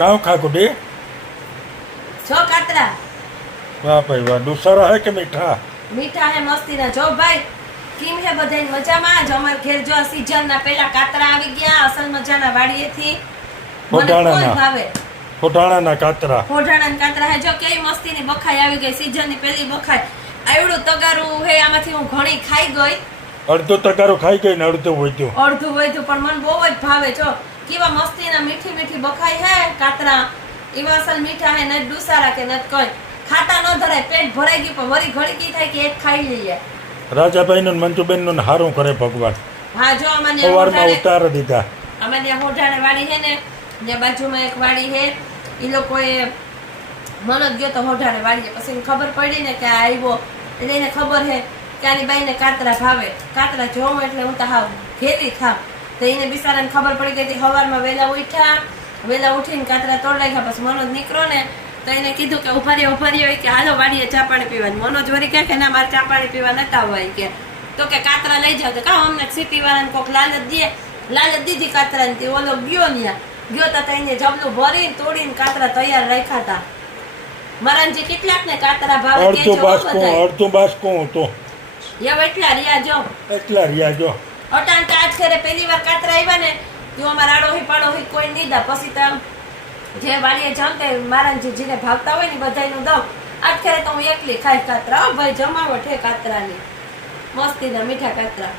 કાઉ खा गुडी જો કાતરા वाह भाई वाह दूसरा है कि मीठा મીઠા હે મસ્તી ના જો ભાઈ કેમ હે બધાય મજામાં જો અમાર ઘેર જો સીઝન ના પેલા કાતરા આવી ગયા અસલ મજાના વાડીએથી મને કોઈ ભાવે ફોટાણા કાતરા ફોટાણા કાતરા હે જો કેવી મસ્તી ની બખાઈ આવી ગઈ સીઝન ની પેલી બખાઈ આવડું તગારું હે આમાંથી હું ઘણી ખાઈ ગઈ અડધો તગારો ખાઈ ગઈ ને અડધું વધ્યું પણ મને બહુ જ ભાવે જો કેવા મસ્તી ના મીઠી મીઠી બખાઈ હે કાતરા એવા અસલ મીઠા હે ન ડુસારા કે ન કોઈ ખાતા ન ધરાય પેટ ભરાઈ ગયું પણ વરી ઘડી કી થાય કે એક ખાઈ લઈએ રાજાભાઈ નું મંજુબેન નું હારું કરે ભગવાન હા જો અમને સવારમાં ઉતાર દીધા અમને હોઢાણે વાડી હે ને જે બાજુમાં એક વાડી હે ઈ લોકોએ મન જ ગયો તો હોઢાણે વાડીએ પછી ખબર પડી ને કે આ આવ્યો એટલે એને ખબર હે કે આની બાઈને કાતરા ભાવે કાતરા જોઉં એટલે હું તો હાવ ઘેરી ખાવ તો એને બિચારાને ખબર પડી ગઈ હતી સવારમાં વહેલા ઉઠીને કાતરા તોડાઈ ગયા પછી મનોજ નીકળો ને તો એને કીધું કે ઉભા રહ્યો કે હાલો વાડીએ ચા પાણી પીવાની મનોજ વળી કે ના મારે ચા પાણી પીવા નતા હોય કે તો કે કાતરા લઈ જાવ તો કાં અમને સિટી વાળાને કોક લાલચ દીધી કાતરાને તે ઓલો ગયો તા એને જબલું ભરીને તોડીને કાતરા તૈયાર રાખ્યા હતા મરણજી કેટલાક ને કાતરા ભાવે અડધું બાસકું હતો એવ એટલા રિયા જો અટાણ તો આજ ઘરે પહેલી વાર કાતરા આવ્યા ને તો અમારા આડોહી પાડોહી કોઈ નીધા પછી તો જે વાડીએ જમતે મારા જેને ભાવતા હોય ને બધાયનું દઉં આજ ઘરે તો હું એકલી ખાઈ કાતરા ભાઈ જમાવટ હે કાતરાની મસ્તીના મીઠા કાતરા